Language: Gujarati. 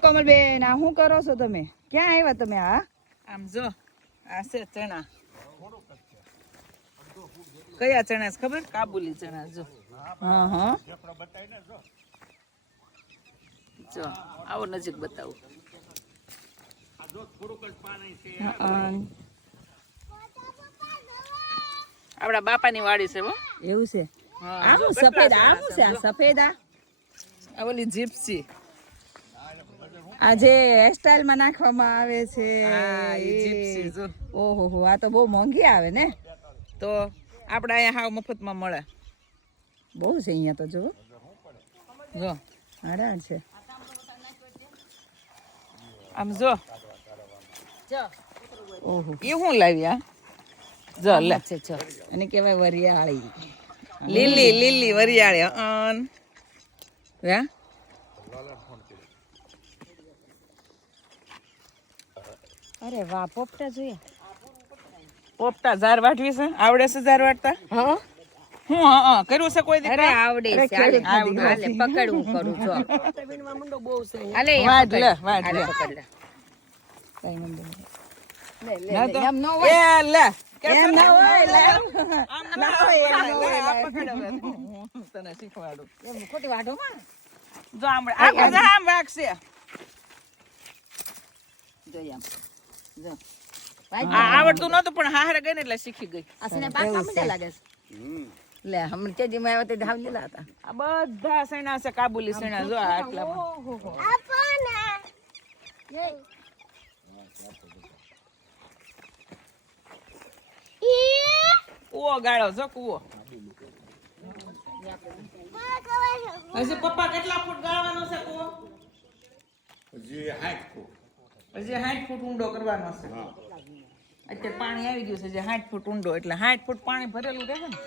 કોમલબેન આ શું કરો છો તમે? ક્યાં આવ્યા તમે? આમ જો આ છે ચણા. કયા ચણા છે ખબર? કાબુલી ચણા. જો હા હા જો આવો નજીક બતાવું. આપડા બાપાની વાડી છે. એવું છે. હા, આ જો શું કેટલા સફેદ? આ ચણા શું છે, છે? આ સફેદ આ ઓલી જીપ્સી. આ જે હેરસ્ટાઈલ માં નાખવામાં આવે છે. હા, એ જીપ્સી જો. ઓહો હો, આ તો બહુ મોંઘી આવે ને. તો આપડા અહીંયા હાવ મફતમાં મળે. બહુ છે અહીંયા તો. જો જો હારા છે. આમ જો ઓહો એ હું લાવ્યા. જો લે છે. જો એને કહેવાય વરિયાળી. લીલી લીલી વરિયાળી. હે અરે વાહ, પોપટા જોઈએ. પોપટા ઝાર વાટવી છે. આવડે છે ઝાર વાટતા? હા હું હા કર્યું છે કોઈ દી? અરે આવડે છે. આવડે. હાલે પકડવું કરું છો. હાલે વાટ લે વાટ લે. પકડ લે. કઈ નંબર ના તો એમ ન હોય. એ લે એમ ના હોય. આમ ના હોય, એમ ન હોય. આ પકડ હવે. હું તને શીખવાડું. એમ ખોટી વાટો માં. જો આમ આ બધા આમ વાગશે. જોઈએ આમ. જો આ આવડતું નતું પણ હારે ગઈ ને એટલે શીખી ગઈ. આસને પાકા મજા લાગે છે. લે હમણે તેજી માં આવ્યા તે ધાવ લીલા હતા. આ બધા સૈણા છે કાબુલી સૈણા. જો આ આટલામાં કૂવો ગાળો. જો કૂવો. હજી પપ્પા કેટલા ફૂટ ગાળવાનો છે કૂવો? હજી 60 ફૂટ. હજી 60 ફૂટ ઊંડો કરવાનો છે. અત્યારે પાણી આવી ગયું છે જે 60 ફૂટ ઊંડો, એટલે 60 ફૂટ પાણી ભરેલું રહે ને.